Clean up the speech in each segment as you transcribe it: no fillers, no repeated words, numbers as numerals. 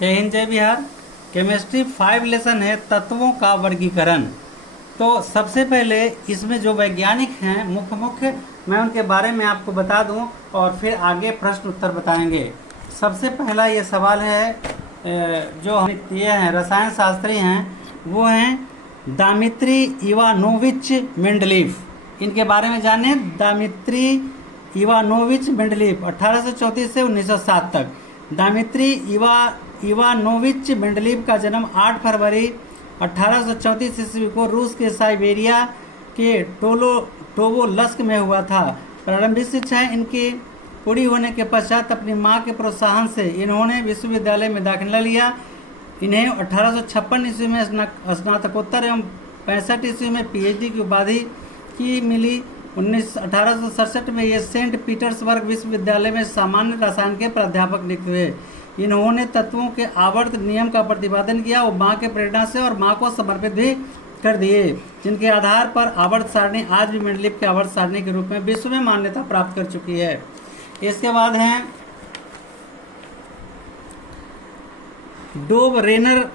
जय हिंद जय Bihar. Chemistry 5 lesson है तत्वों का वर्गीकरण। तो सबसे पहले इसमें जो वैज्ञानिक हैं मुख्य मैं उनके बारे में आपको बता दूं और फिर आगे प्रश्न उत्तर बताएंगे। सबसे पहला ये सवाल है जो हम ये हैं रसायन शास्त्री हैं वो हैं दामित्री इवानोविच मेंडलीफ। इनके बारे में जाने। दामित्री इवानोविच मेंडलीफ 1834 से 1907 तक। दामित्री इवानोविच मेंडलीफ का जन्म 8 फरवरी 1834 ईस्वी को रूस के साइबेरिया के टोवोलस्क में हुआ था। प्रारंभिक शिक्षाएं इनकी पूरी होने के पश्चात अपनी मां के प्रोत्साहन से इन्होंने विश्वविद्यालय में दाखिला लिया। इन्हें 1856 ईस्वी में स्नातकोत्तर एवं 65 ईस्वी में पीएचडी की उपाधि की मिली। 1867 में ये सेंट पीटर्सबर्ग विश्वविद्यालय में सामान्य रसायन के प्राध्यापक नियुक्त हुए। इन्होंने तत्वों के आवर्त नियम का प्रतिपादन किया और मां के प्रेरणा से और मां को समर्पित भी कर दिए, जिनके आधार पर आवर्त सारणी आज भी मेंडलीफ के आवर्त सारणी के रूप में विश्व में मान्यता प्राप्त कर चुकी है। इसके बाद हैं डोबरेनर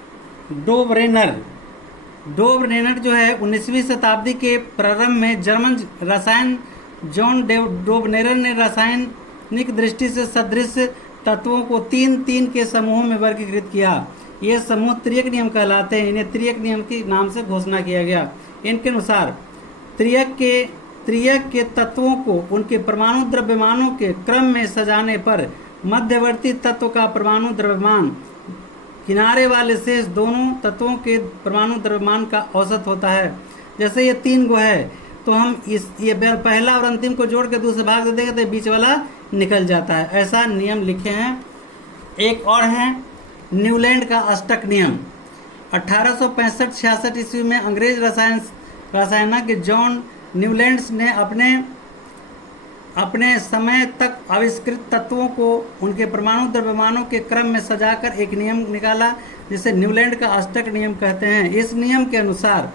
जो है 19वीं शताब्दी के प्रारंभ में जर्मन रसायन जॉन डोबरेनर ने रासायनिक दृष्टि से सदृश तत्वों को 3 के समूहों में वर्गीकृत किया। ये समूह त्रियक नियम कहलाते हैं। इन्हें त्रियक नियम के नाम से घोषणा किया गया। इनके अनुसार त्रियक के तत्वों को उनके परमाणु द्रव्यमानों के क्रम में सजाने पर मध्यवर्ती तत्व का परमाणु द्रव्यमान किनारे वाले शेष दोनों तत्वों के परमाणु द्रव्यमान का औसत होता है। जैसे ये 3 गो है तो हम ये पहला और अंतिम को जोड़ के दूसरे भाग दे देंगे तो बीच वाला निकल जाता है। ऐसा नियम लिखे हैं। एक और है न्यूलैंड का अष्टक नियम। 1865-66 ईस्वी में अंग्रेज रसायनज्ञ जॉन न्यूलैंड्स ने अपने समय तक आविष्कृत तत्वों को उनके परमाणु द्रव्यमानों के क्रम में सजाकर एक नियम निकाला जिसे न्यूलैंड का अष्टक नियम कहते हैं। इस नियम के अनुसार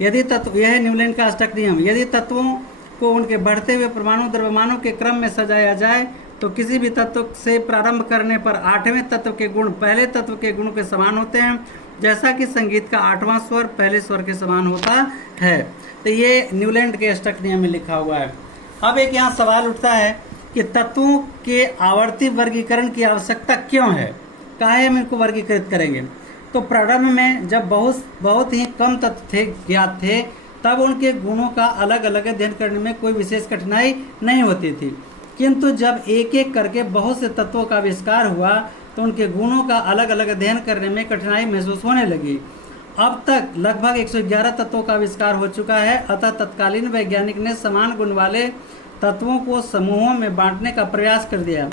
यह न्यूलैंड का अष्टक नियम, यदि तत्वों को उनके बढ़ते हुए परमाणु द्रव्यमानों के क्रम में सजाया जाए तो किसी भी तत्व से प्रारंभ करने पर 8वें तत्व के गुण पहले तत्व के गुणों के समान होते हैं, जैसा कि संगीत का 8वां स्वर पहले स्वर के समान होता है। तो ये न्यूलैंड के अष्टक नियम में लिखा हुआ है। अब एक यहाँ सवाल उठता है कि तत्वों के आवर्ती वर्गीकरण की आवश्यकता क्यों है, काहे हम इनको वर्गीकृत करेंगे। तो प्रारंभ में जब बहुत ही कम तत्व ज्ञात थे तब उनके गुणों का अलग अलग अध्ययन करने में कोई विशेष कठिनाई नहीं होती थी, किंतु जब एक एक करके बहुत से तत्वों का आविष्कार हुआ तो उनके गुणों का अलग अलग अध्ययन करने में कठिनाई महसूस होने लगी। अब तक लगभग 111 तत्वों का आविष्कार हो चुका है। अतः तत्कालीन वैज्ञानिक ने समान गुण वाले तत्वों को समूहों में बांटने का प्रयास कर दिया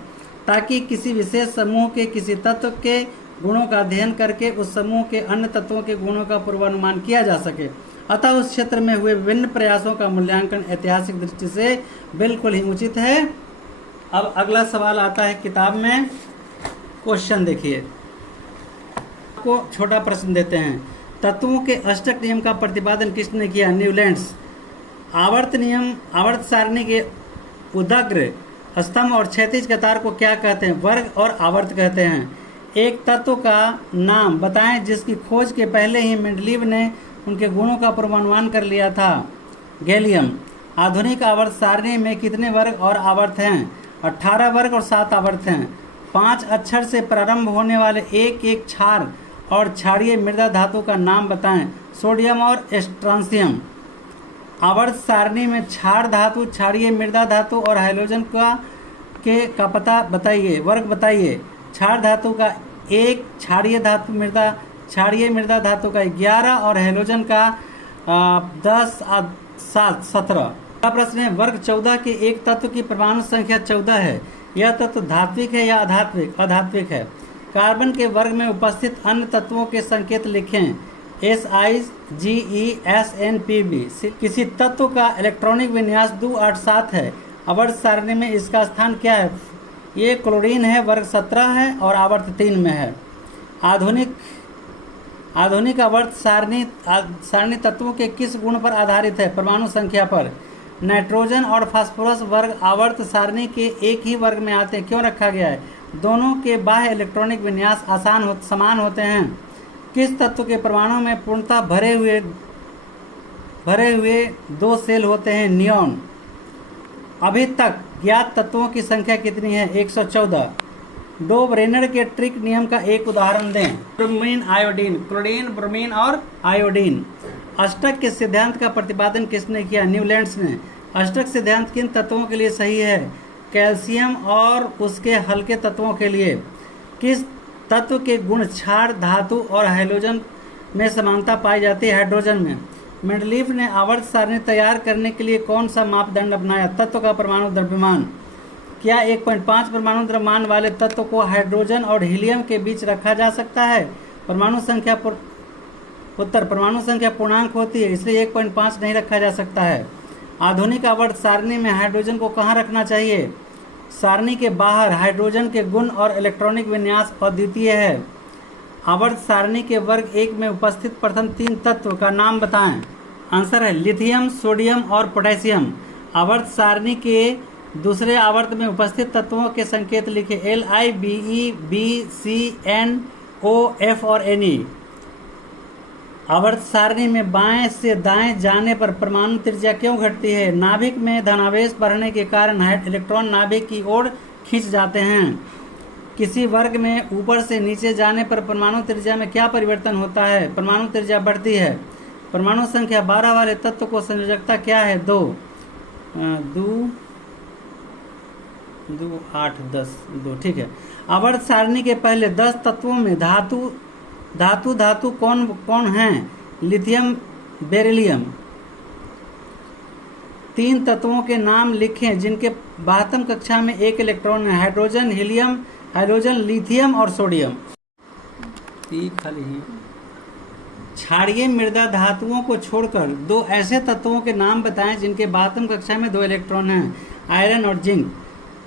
ताकि किसी विशेष समूह के किसी तत्व के गुणों का अध्ययन करके उस समूह के अन्य तत्वों के गुणों का पूर्वानुमान किया जा सके। अतः उस क्षेत्र में हुए विभिन्न प्रयासों का मूल्यांकन ऐतिहासिक दृष्टि से बिल्कुल ही उचित है। अब अगला सवाल आता है किताब में। क्वेश्चन देखिए, को छोटा प्रश्न देते हैं। तत्वों के अष्टक नियम का प्रतिपादन किसने किया? न्यूलैंड्स। आवर्त सारणी के उदग्र स्तंभ और क्षैतिज कतार को क्या कहते हैं? वर्ग और आवर्त कहते हैं। एक तत्व का नाम बताएं जिसकी खोज के पहले ही मेंडलीव ने उनके गुणों का पूर्वानुमान कर लिया था। गैलियम। आधुनिक आवर्त सारणी में कितने वर्ग और आवर्त हैं? 18 वर्ग और 7 आवर्त हैं। 5 अक्षर से प्रारंभ होने वाले एक क्षार और क्षारीय मृदा धातु का नाम बताएं। सोडियम और स्ट्रांसियम। आवर्त सारणी में क्षार धातु, क्षारीय मृदा धातु और हाइड्रोजन का पता बताइए, वर्ग बताइए। क्षार धातु का 1, क्षारीय मृदा धातु का 11 और हाइड्रोजन का 10, 7, 17। अगला प्रश्न है वर्ग 14 के एक तत्व की परमाणु संख्या 14 है। यह तत्व धात्विक है या अधात्विक है? कार्बन के वर्ग में उपस्थित अन्य तत्वों के संकेत लिखें। SiGeSnPb। किसी तत्व का इलेक्ट्रॉनिक विन्यास 287 है। आवर्त सारणी में इसका स्थान क्या है? ये क्लोरीन है, वर्ग 17 है और आवर्त 3 में है। आधुनिक आवर्त सारणी तत्वों के किस गुण पर आधारित है? परमाणु संख्या पर। नाइट्रोजन और फास्फोरस वर्ग आवर्त सारणी के एक ही वर्ग में आते हैं, क्यों रखा गया है? दोनों के बाह्य इलेक्ट्रॉनिक विन्यास समान होते हैं। किस तत्व के परमाणु में पूर्णतः भरे हुए 2 सेल होते हैं? नियॉन। अभी तक ज्ञात तत्वों की संख्या कितनी है? 114। डोव रेनर के ट्रिक नियम का एक उदाहरण दें। ब्रोमीन आयोडीन, क्लोरीन, ब्रोमीन और आयोडीन। अष्टक के सिद्धांत का प्रतिपादन किसने किया? न्यूलैंड्स ने। अष्टक सिद्धांत किन तत्वों के लिए सही है? कैल्शियम और उसके हल्के तत्वों के लिए। किस तत्व के गुण क्षार, धातु और हाइड्रोजन में समानता पाई जाती है? हाइड्रोजन में। मेंडलीफ ने आवर्त सारणी तैयार करने के लिए कौन सा मापदंड अपनाया? तत्व का परमाणु द्रव्यमान। क्या 1.5 परमाणु द्रव्यमान वाले तत्व को हाइड्रोजन और हीलियम के बीच रखा जा सकता है? परमाणु संख्या पूर्णांक होती है, इसलिए 1.5 नहीं रखा जा सकता है। आधुनिक आवर्त सारणी में हाइड्रोजन को कहाँ रखना चाहिए? सारणी के बाहर। हाइड्रोजन के गुण और इलेक्ट्रॉनिक विन्यास अद्वितीय है। आवर्त सारणी के वर्ग 1 में उपस्थित प्रथम 3 तत्व का नाम बताएं। आंसर है लिथियम, सोडियम और पोटेशियम। आवर्त सारणी के दूसरे आवर्त में उपस्थित तत्वों के संकेत लिखे। Li, Be, B, C, N, O, F और Ne। आवर्त सारणी में बाएं से दाएं जाने पर परमाणु त्रिज्या क्यों घटती है? नाभिक में धनावेश बढ़ने के कारण इलेक्ट्रॉन नाभिक की ओर खींच जाते हैं। किसी वर्ग में ऊपर से नीचे जाने पर परमाणु त्रिज्या में क्या परिवर्तन होता है? परमाणु त्रिज्या बढ़ती है। परमाणु संख्या 12 वाले तत्व को संयोजकता क्या है? 2 8 10 2। ठीक है। आवर्त सारणी के पहले 10 तत्वों में धातु कौन कौन हैं? Lithium, beryllium. 3 तत्वों के नाम लिखें जिनके 12वीं कक्षा में एक इलेक्ट्रॉन है। हाइड्रोजन, लिथियम और सोडियम। खाली है। क्षारीय मृदा धातुओं को छोड़कर 2 ऐसे तत्वों के नाम बताएं जिनके 12वीं कक्षा में 2 इलेक्ट्रॉन हैं। आयरन और जिंक।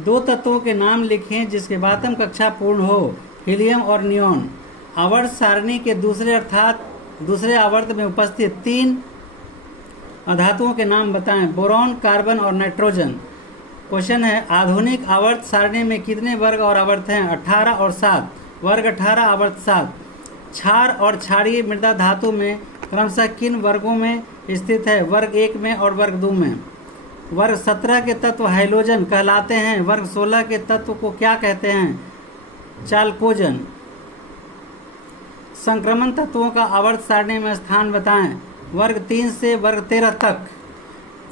2 तत्वों के नाम लिखें जिसके 12वीं कक्षा पूर्ण हो। हीलियम और नियॉन। आवर्त सारणी के दूसरे आवर्त में उपस्थित 3 धातुओं के नाम बताएं। बोरॉन, कार्बन और नाइट्रोजन। क्वेश्चन है आधुनिक आवर्त सारणी में कितने वर्ग और आवर्त हैं? 18 और 7। वर्ग 18, आवर्त 7। क्षार और क्षारीय मृदा धातु में क्रमशः किन वर्गों में स्थित है? वर्ग 1 में और वर्ग 2 में। वर्ग 17 के तत्व हाइलोजन कहलाते हैं। वर्ग 16 के तत्व को क्या कहते हैं? चाल्कोजन। संक्रमण तत्वों का आवर्त सारणी में स्थान बताएं। वर्ग 3 से वर्ग 13 तक।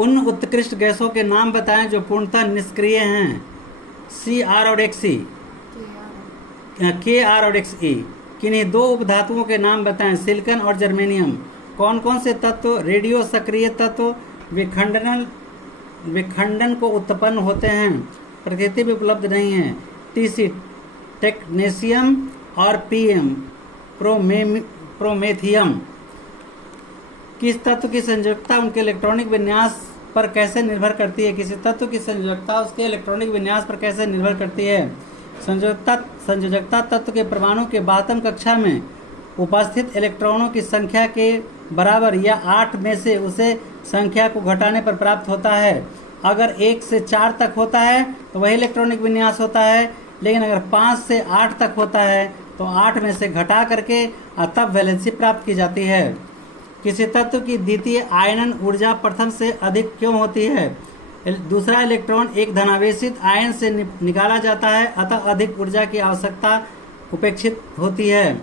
उन उत्कृष्ट गैसों के नाम बताएं जो पूर्णतः निष्क्रिय हैं। Cr और Xe, Kr और Xe। किन्हीं 2 उपधातुओं के नाम बताएं। सिलिकॉन और जर्मेनियम। कौन कौन से तत्व रेडियो सक्रिय तत्व विखंडन को उत्पन्न होते हैं? प्रकृति में उपलब्ध नहीं है। Tc, टेक्नेशियम और Pm, प्रोमेथियम। किस तत्व की संयोजकता उनके इलेक्ट्रॉनिक विन्यास पर कैसे निर्भर करती है? किसी तत्व की संयोजकता उसके इलेक्ट्रॉनिक विन्यास पर कैसे निर्भर करती है? संयोजकता तत्व के परमाणु के 12वीं कक्षा में उपस्थित इलेक्ट्रॉनों की संख्या के बराबर या 8 में से उसे संख्या को घटाने पर प्राप्त होता है। अगर 1 से 4 तक होता है तो वही इलेक्ट्रॉनिक विन्यास होता है, लेकिन अगर 5 से 8 तक होता है तो 8 में से घटा करके तब वैलेंसी प्राप्त की जाती है। किसी तत्व की द्वितीय आयनन ऊर्जा प्रथम से अधिक क्यों होती है? दूसरा इलेक्ट्रॉन एक धनावेशित आयन से निकाला जाता है, अतः अधिक ऊर्जा की आवश्यकता उपेक्षित होती है।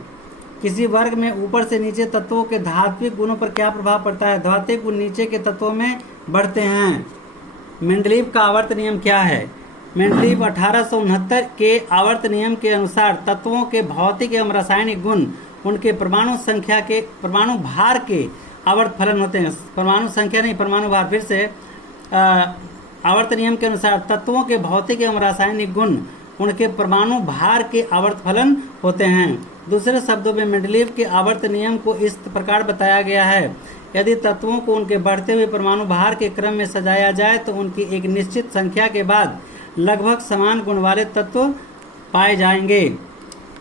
किसी वर्ग में ऊपर से नीचे तत्वों के धात्विक गुणों पर क्या प्रभाव पड़ता है? धात्विक गुण नीचे के तत्वों में बढ़ते हैं। मेंडलीव का आवर्त नियम क्या है? मेंडलीव 1869 के आवर्त नियम के अनुसार तत्वों के भौतिक एवं रासायनिक गुण उनके परमाणु भार के आवर्त फलन होते हैं। परमाणु संख्या नहीं, परमाणु भार। फिर से आवर्त नियम के अनुसार तत्वों के भौतिक एवं रासायनिक गुण उनके परमाणु भार के आवर्त फलन होते हैं। दूसरे शब्दों में मेंडलीव के आवर्त नियम को इस प्रकार बताया गया है। यदि तत्वों को उनके बढ़ते हुए परमाणु भार के क्रम में सजाया जाए तो उनकी एक निश्चित संख्या के बाद लगभग समान गुण वाले तत्व पाए जाएंगे।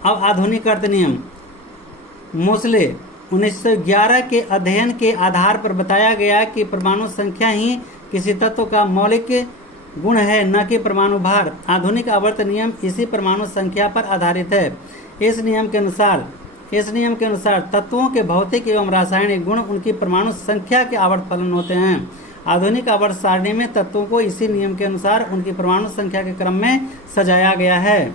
अब आधुनिक अर्थ नियम। मोसले 1911 के अध्ययन के आधार पर बताया गया कि परमाणु संख्या ही किसी तत्व का मौलिक गुण है, न कि परमाणु भार। आधुनिक आवर्त नियम इसी परमाणु संख्या पर आधारित है। इस नियम के अनुसार तत्वों के भौतिक एवं रासायनिक गुण उनकी परमाणु संख्या के आवर्त फलन होते हैं। आधुनिक आवर्त सारणी में तत्वों को इसी नियम के अनुसार उनकी परमाणु संख्या के क्रम में सजाया गया है।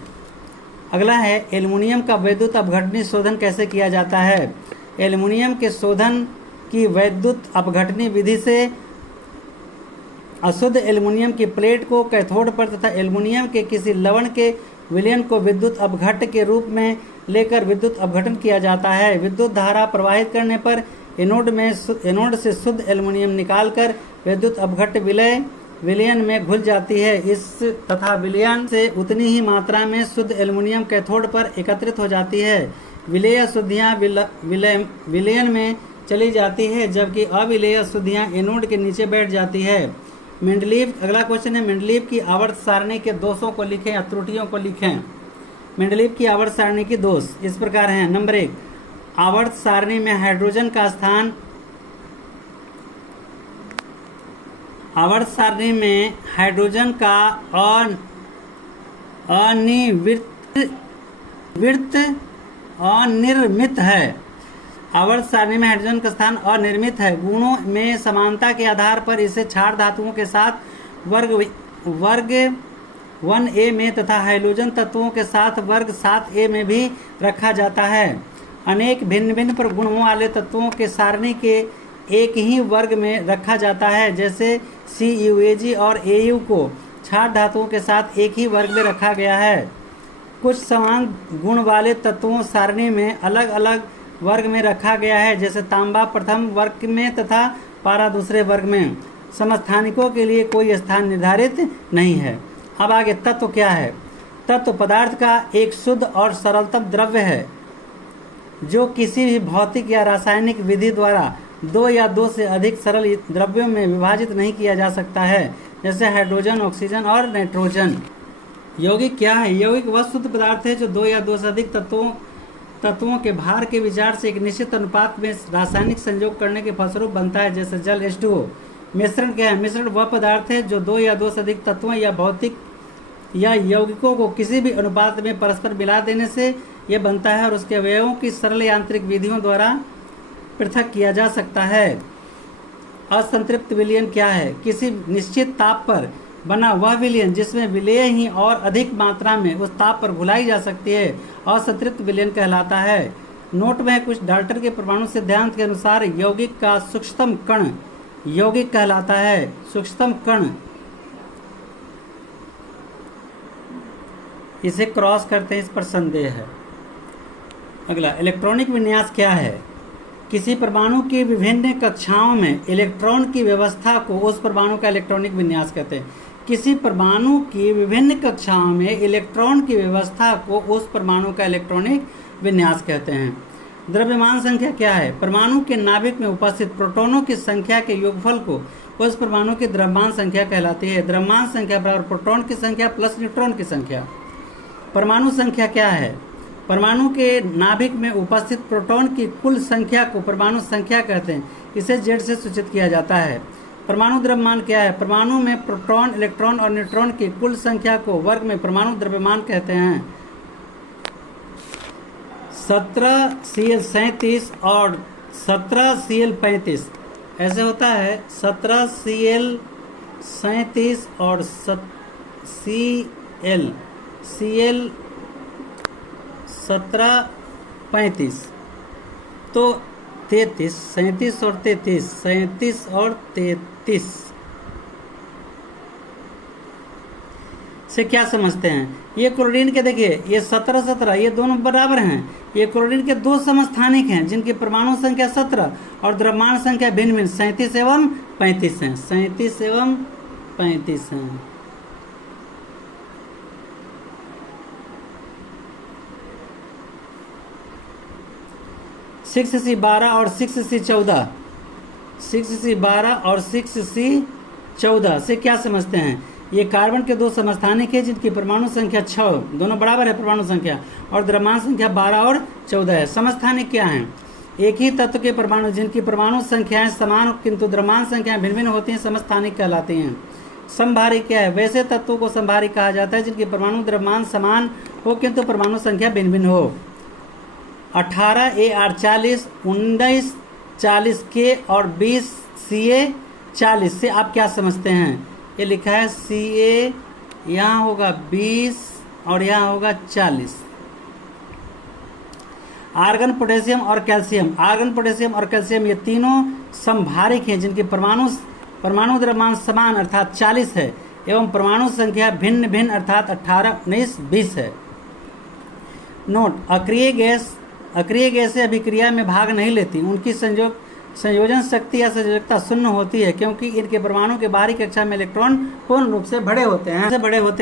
अगला है एल्युमिनियम का वैद्युत अपघटनी शोधन कैसे किया जाता है। एल्युमिनियम के शोधन की वैद्युत अपघटनी विधि से अशुद्ध एल्युमिनियम की प्लेट को कैथोड पर तथा एल्युमिनियम के किसी लवण के विलयन को विद्युत अपघट्ट के रूप में लेकर विद्युत अपघटन किया जाता है। विद्युत धारा प्रवाहित करने पर एनोड से शुद्ध एल्युमिनियम निकालकर विद्युत अपघट्ट विलयन में घुल जाती है। इस तथा विलयन से उतनी ही मात्रा में शुद्ध एल्युमिनियम कैथोड पर एकत्रित हो जाती है। विलेय अशुद्धियाँ विलयन में चली जाती है, जबकि अविलेय अशुद्धियाँ एनोड के नीचे बैठ जाती है। अगला क्वेश्चन है मेंडलीव की आवर्त सारणी के दोषों को लिखें या त्रुटियों को लिखें। मेंडलीव की आवर्त सारणी की दोष इस प्रकार हैं। नंबर 1, आवर्त सारणी में हाइड्रोजन का स्थान अनिर्मित है। आवर्त सारणी में हाइड्रोजन का स्थान अनिर्मित है। गुणों में समानता के आधार पर इसे क्षार धातुओं के साथ वर्ग 1A में तथा हाइड्रोजन तत्वों के साथ वर्ग 7A में भी रखा जाता है। अनेक भिन्न भिन्न पर गुणों वाले तत्वों के सारणी के एक ही वर्ग में रखा जाता है, जैसे CuAg और Au को क्षार धातुओं के साथ एक ही वर्ग में रखा गया है। कुछ समान गुण वाले तत्वों सारणी में अलग अलग वर्ग में रखा गया है, जैसे तांबा प्रथम वर्ग में तथा पारा दूसरे वर्ग में। समस्थानिकों के लिए कोई स्थान निर्धारित नहीं है। अब आगे तत्व क्या है। तत्व पदार्थ का एक शुद्ध और सरलतम द्रव्य है जो किसी भी भौतिक या रासायनिक विधि द्वारा 2 या 2 से अधिक सरल द्रव्यों में विभाजित नहीं किया जा सकता है, जैसे हाइड्रोजन, ऑक्सीजन और नाइट्रोजन। यौगिक क्या है। यौगिक वह शुद्ध पदार्थ है जो 2 या 2 से अधिक तत्वों के भार के विचार से एक निश्चित अनुपात में रासायनिक संयोग करने के फलस्वरूप बनता है, जैसे जल H2O। मिश्रण क्या है। मिश्रण वह पदार्थ है जो 2 या 2 से अधिक तत्वों या भौतिक या यौगिकों को किसी भी अनुपात में परस्पर मिला देने से यह बनता है और उसके अवयवों की सरल यांत्रिक विधियों द्वारा पृथक किया जा सकता है। असंतृप्त विलयन क्या है। किसी निश्चित ताप पर बना वह विलयन जिसमें विलेय ही और अधिक मात्रा में उस ताप पर घुलाई जा सकती है, असंतृप्त विलयन कहलाता है। नोट में कुछ डाल्टन के परमाणु सिद्धांत के अनुसार यौगिक का सूक्ष्मतम कण यौगिक कहलाता है। सूक्ष्मतम कण इसे क्रॉस करते हैं, इस पर संदेह है। अगला इलेक्ट्रॉनिक विन्यास क्या है। किसी परमाणु की विभिन्न कक्षाओं में इलेक्ट्रॉन की व्यवस्था को उस परमाणु का इलेक्ट्रॉनिक विन्यास कहते हैं। किसी परमाणु की विभिन्न कक्षाओं में इलेक्ट्रॉन की व्यवस्था को उस परमाणु का इलेक्ट्रॉनिक विन्यास कहते हैं। द्रव्यमान संख्या क्या है। परमाणु के नाभिक में उपस्थित प्रोटॉनों की संख्या के योगफल को उस परमाणु की द्रव्यमान संख्या कहलाती है। द्रव्यमान संख्या बराबर प्रोटॉन की संख्या प्लस न्यूट्रॉन की संख्या। परमाणु संख्या क्या है। परमाणु के नाभिक में उपस्थित प्रोटॉन की कुल संख्या को परमाणु संख्या कहते हैं। इसे Z से सूचित किया जाता है। परमाणु द्रव्यमान क्या है। परमाणु में प्रोटॉन, इलेक्ट्रॉन और न्यूट्रॉन की कुल संख्या को वर्ग में परमाणु द्रव्यमान कहते हैं। 17Cl37 और 17Cl35 ऐसे होता है। 17Cl37 और Cl1735 तो 33, 37 और 33, 37 और 33 से क्या समझते हैं। ये क्लोरीन के देखिए, ये 17 ये दोनों बराबर हैं। ये क्लोरीन के 2 समस्थानिक हैं जिनकी परमाणु संख्या 17 और द्रव्यमान संख्या भिन्न भिन्न 37 एवं 35 हैं। 37 एवं 35 हैं। 6C12 और 6C14, 6C12 और 6C14 से क्या समझते हैं। ये कार्बन के 2 समस्थानिक हैं जिनकी परमाणु संख्या 6, दोनों बराबर है परमाणु संख्या, और द्रव्यमान संख्या 12 और 14 है। समस्थानिक क्या हैं। एक ही तत्व के परमाणु जिनकी परमाणु संख्याएं समान किंतु द्रव्यमान संख्याएं भिन्न भिन्न होती हैं, समस्थानिक कहलाती हैं। समभारी क्या है? वैसे तत्वों को समभारी कहा जाता है जिनकी परमाणु द्रव्यमान समान हो किंतु परमाणु संख्या भिन्न भिन्न हो। 18 AR40, 19 40 K और 20 CA40 से आप क्या समझते हैं? ये लिखा है CA, यहाँ होगा 20 और यहाँ होगा 40। आर्गन, पोटेशियम और कैल्शियम, आर्गन, पोटेशियम और कैल्शियम ये तीनों समभारिक हैं जिनकी परमाणु द्रव्यमान समान अर्थात 40 है एवं परमाणु संख्या भिन्न भिन्न अर्थात 18, 19, 20 है। नोट: अक्रिय गैसें अभिक्रिया में भाग नहीं लेती। उनकी संयोजन शक्ति या संयोजकता शून्य होती है क्योंकि इनके परमाणु के बाहरी कक्षा में इलेक्ट्रॉन पूर्ण रूप से बड़े होते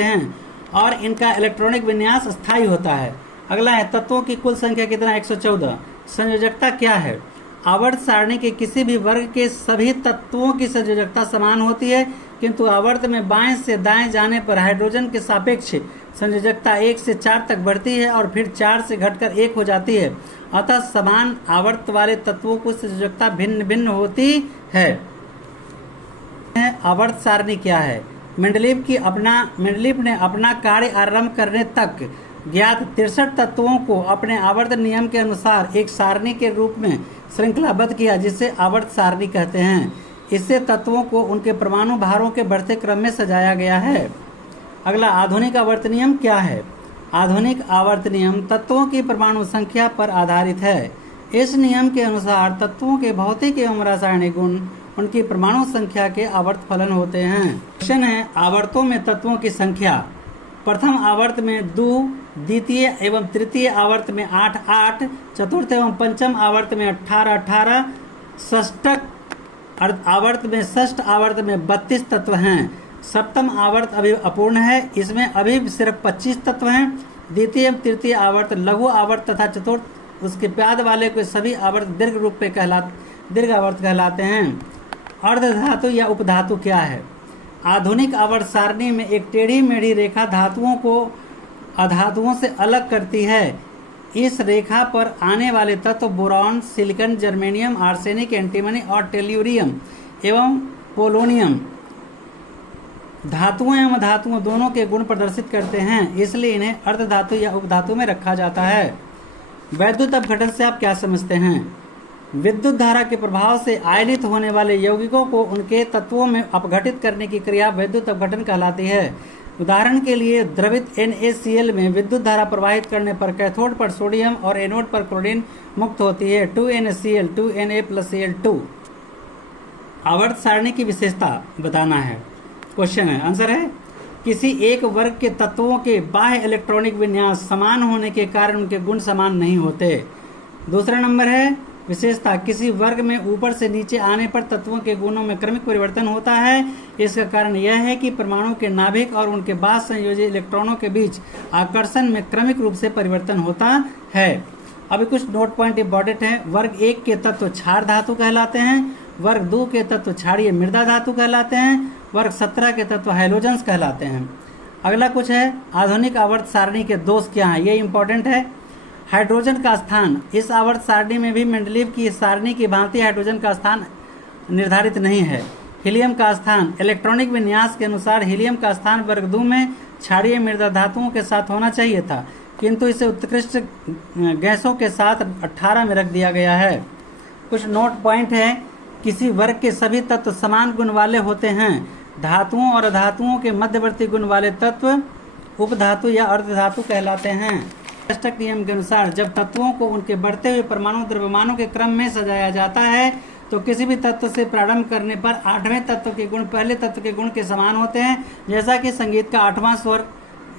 हैं और इनका इलेक्ट्रॉनिक विन्यास स्थायी होता है। अगला है तत्वों की कुल संख्या कितना? 114। संयोजकता क्या है? आवर्त सारणी के किसी भी वर्ग के सभी तत्वों की संयोजकता समान होती है किंतु आवर्त में बाएं से दाएं जाने पर हाइड्रोजन के सापेक्ष संयोजकता 1 से 4 तक बढ़ती है और फिर 4 से घटकर 1 हो जाती है। अतः समान आवर्त वाले तत्वों की संयोजकता भिन्न भिन्न होती है। आवर्त सारणी क्या है? मेंडलीव ने अपना कार्य आरंभ करने तक ज्ञात 63 तत्वों को अपने आवर्त नियम के अनुसार एक सारणी के रूप में श्रृंखलाबद्ध किया जिसे आवर्त सारणी कहते हैं। इससे तत्वों को उनके परमाणु भारों के बढ़ते क्रम में सजाया गया है। अगला आधुनिक आवर्त नियम क्या है? आधुनिक आवर्त नियम तत्वों की परमाणु संख्या पर आधारित है। इस नियम के अनुसार तत्वों के भौतिक एवं रासायनिक गुण उनकी परमाणु संख्या के आवर्त फलन होते हैं। क्वेश्चन है आवर्तों में तत्वों की संख्या। प्रथम आवर्त में 2, द्वितीय एवं तृतीय आवर्त में 8, 8, चतुर्थ एवं पंचम आवर्त में 18, 18, षष्ठ आवर्त में 32 तत्व हैं। सप्तम आवर्त अभी अपूर्ण है, इसमें अभी सिर्फ 25 तत्व हैं। द्वितीय एवं तृतीय आवर्त लघु आवर्त तथा चतुर्थ उसके बाद वाले को सभी आवर्त दीर्घ आवर्त कहलाते हैं। अर्धधातु या उपधातु क्या है? आधुनिक आवर्त सारणी में एक टेढ़ी मेढ़ी रेखा धातुओं को अधातुओं से अलग करती है। इस रेखा पर आने वाले तत्व boron, silicon, germanium, arsenic, antimony और टेल्यूरियम एवं पोलोनियम धातुओं एवं धातुओं दोनों के गुण प्रदर्शित करते हैं, इसलिए इन्हें अर्धधातु या उपधातु में रखा जाता है। वैद्युत अपघटन से आप क्या समझते हैं? विद्युत धारा के प्रभाव से आयनित होने वाले यौगिकों को उनके तत्वों में अपघटित करने की क्रिया वैद्युत अपघटन कहलाती है। उदाहरण के लिए द्रवित NaCl में विद्युत धारा प्रवाहित करने पर कैथोड पर सोडियम और एनोड पर क्लोरीन मुक्त होती है। 2NaCl 2Na+Cl2। आवर्त सारणी की विशेषता बताना है। क्वेश्चन है, आंसर है किसी एक वर्ग के तत्वों के बाह्य इलेक्ट्रॉनिक विन्यास समान होने के कारण उनके गुण समान नहीं होते। दूसरा नंबर है विशेषता, किसी वर्ग में ऊपर से नीचे आने पर तत्वों के गुणों में क्रमिक परिवर्तन होता है। इसका कारण यह है कि परमाणु के नाभिक और उनके बाद संयोजी इलेक्ट्रॉनों के बीच आकर्षण में क्रमिक रूप से परिवर्तन होता है। अभी कुछ नोट पॉइंट इंपॉर्टेंट है। वर्ग 1 के तत्व क्षार धातु कहलाते हैं। वर्ग 2 के तत्व क्षारीय मृदा धातु कहलाते हैं। वर्ग 17 के तत्व हैलोजेंस कहलाते हैं। अगला कुछ है आधुनिक आवर्त सारणी के दोष क्या हैं, ये इंपॉर्टेंट है। हाइड्रोजन का स्थान, इस आवर्त सारणी में भी मेंडलीव की सारणी की भांति हाइड्रोजन का स्थान निर्धारित नहीं है। हीलियम का स्थान, इलेक्ट्रॉनिक विन्यास के अनुसार हीलियम का स्थान वर्ग 2 में क्षारीय मृदा धातुओं के साथ होना चाहिए था, किंतु इसे उत्कृष्ट गैसों के साथ 18 में रख दिया गया है। कुछ नोट पॉइंट है, किसी वर्ग के सभी तत्व समान गुण वाले होते हैं। धातुओं और अधातुओं के मध्यवर्ती गुण वाले तत्व उपधातु या अर्धधातु कहलाते हैं। अष्टक नियम के अनुसार जब तत्वों को उनके बढ़ते हुए परमाणु द्रव्यमानों के क्रम में सजाया जाता है तो किसी भी तत्व से प्रारंभ करने पर 8वें तत्व के गुण पहले तत्व के गुण के समान होते हैं, जैसा कि संगीत का 8वां स्वर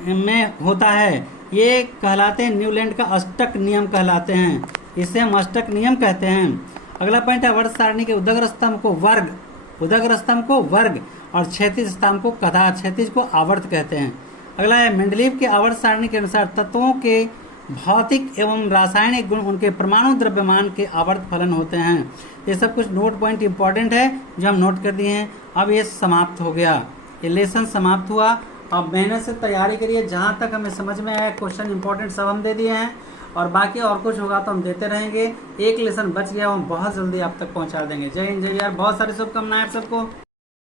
में होता है। ये कहलाते हैं न्यूलैंड का अष्टक नियम कहलाते हैं, इसे हम अष्टक नियम कहते हैं। अगला पॉइंट है आवर्त सारणी के उदग्र स्तंभ को वर्ग और क्षैतिज स्तंभ को कथा, क्षैतिज को आवर्त कहते हैं। अगला है मेंडलीव के आवर्त सारणी के अनुसार तत्वों के भौतिक एवं रासायनिक गुण उनके परमाणु द्रव्यमान के आवर्त फलन होते हैं। ये सब कुछ नोट पॉइंट इंपॉर्टेंट है जो हम नोट कर दिए हैं। अब ये समाप्त हो गया, ये लेसन समाप्त हुआ। अब मेहनत से तैयारी करिए, जहाँ तक हमें समझ में आया क्वेश्चन इंपॉर्टेंट सब हम दे दिए हैं, और बाकी और कुछ होगा तो हम देते रहेंगे। एक लेसन बच गया, हम बहुत जल्दी आप तक पहुँचा देंगे। जय हिंद, जय बिहार, बहुत सारी शुभकामनाएं आप सबको।